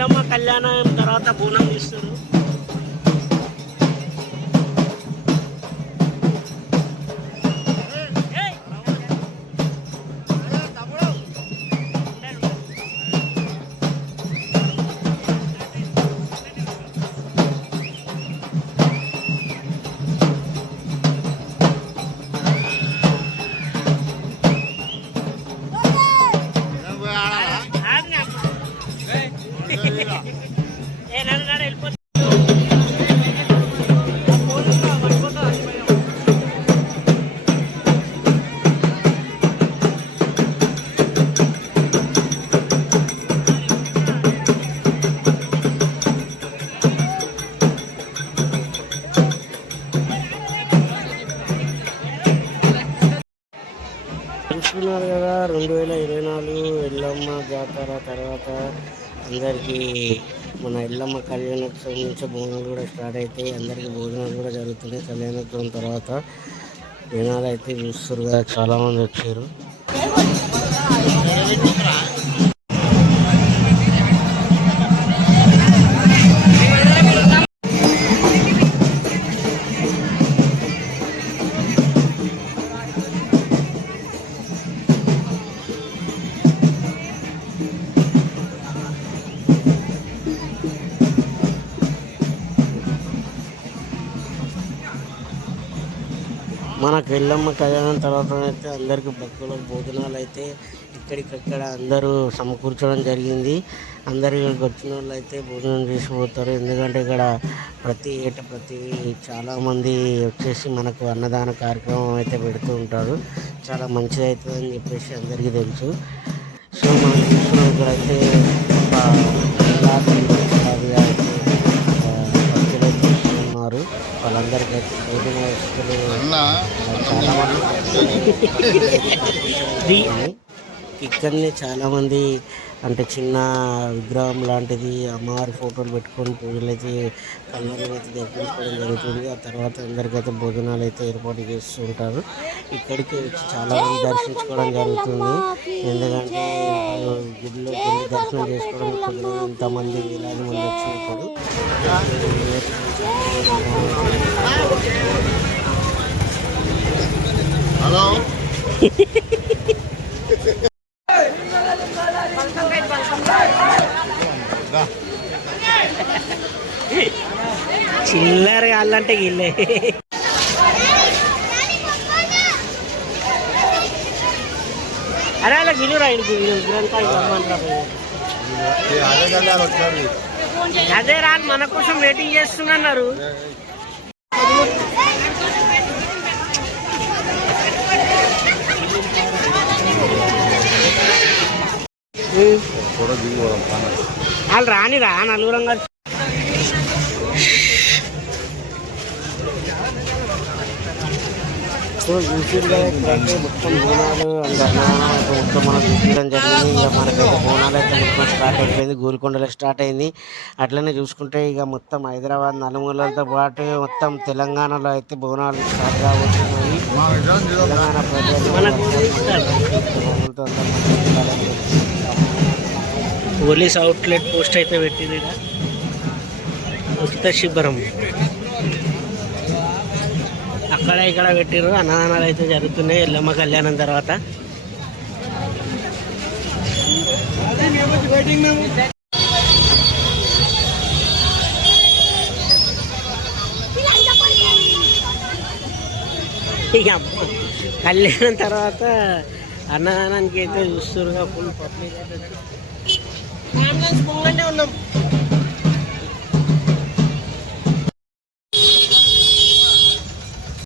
ఎల్లమ్మ కళ్యాణం తర్వాత బోనం ఇస్తారు చూస్తున్నారు కదా రెండు వేల ఇరవై నాలుగు ఎల్లమ్మ జాతర తర్వాత అందరికీ మన ఎల్లమ్మ కళ్యాణోత్సవం నుంచి భోజనాలు కూడా స్టార్ట్ అవుతాయి అందరికీ భోజనాలు కూడా జరుగుతున్నాయి. కళ్యాణోత్సవం తర్వాత జనాలు అయితే చూస్తారు కదా చాలా మంది వచ్చారు. మనకు ఎల్లమ్మ కళ్యాణం తర్వాత అయితే అందరికీ భక్తులకు భోజనాలు అయితే ఇక్కడికక్కడ అందరూ సమకూర్చడం జరిగింది. అందరు ఇక్కడికి వచ్చిన వాళ్ళు అయితే భోజనం చేసిపోతారు. ఎందుకంటే ఇక్కడ ప్రతి ఏట ప్రతి చాలామంది వచ్చేసి మనకు అన్నదాన కార్యక్రమం అయితే పెడుతూ ఉంటారు. చాలా మంచిది అవుతుందని చెప్పేసి అందరికీ తెలుసు. సో మనం చూస్తున్నాం ఇక్కడైతే మంది. ఇక్కడనే చాలా మంది అంటే చిన్న విగ్రహం లాంటిది అమ్మవారి ఫోటోలు పెట్టుకొని పూజలు అయితే కళ్యాణం అయితే జరిపించుకోవడం జరుగుతుంది. ఆ తర్వాత అందరికైతే భోజనాలు అయితే ఏర్పాటు చేస్తూ ఉంటారు ఇక్కడికి వచ్చి చాలా మంది దర్శించుకోవడం జరుగుతుంది. ఎందుకంటే ఇప్పుడు గుడిలోకి వెళ్ళి దర్శనం చేసుకోవడం కుదరదు. ఇంతమంది వేలాది మంది వచ్చినప్పుడు. హలో. చిల్లర కాళ్ళంటే గిల్లే. అరే అలా గిలురా ఇంటికి అదే రా మన కోసం వెయిటింగ్ చేస్తున్నారు. వాళ్ళు రానిరా నలుగురం కలిసి. సో చూసారు కదా మొత్తం బోనాలు అండ్ అన్నదానం మొత్తం మనం చూపించడం జరిగింది ఇక మనకైతే బోనాలు అయితే మొత్తం స్టార్ట్ అయిపోయింది గోల్కొండలో స్టార్ట్ అయింది అట్లనే చూసుకుంటే ఇక మొత్తం హైదరాబాద్ నలుమూలలతో పాటు మొత్తం తెలంగాణలో అయితే బోనాలు స్టార్ట్ కాబోతున్నాయి. తెలంగాణ ప్రజలు బోనాలతో అందరూ పోలీస్ అవుట్లెట్ పోస్ట్ అయితే పెట్టింది ఉచిత శిబిరం. అక్కడ ఇక్కడ పెట్టిర్రు. అన్నదానాలు అయితే జరుగుతున్నాయి. ఎల్లమ్మ కళ్యాణం తర్వాత. ఇక కళ్యాణం తర్వాత అన్నదానానికి అయితే చూస్తున్నారు ఫుల్ పబ్లిక్ అయితే ఉన్నాం.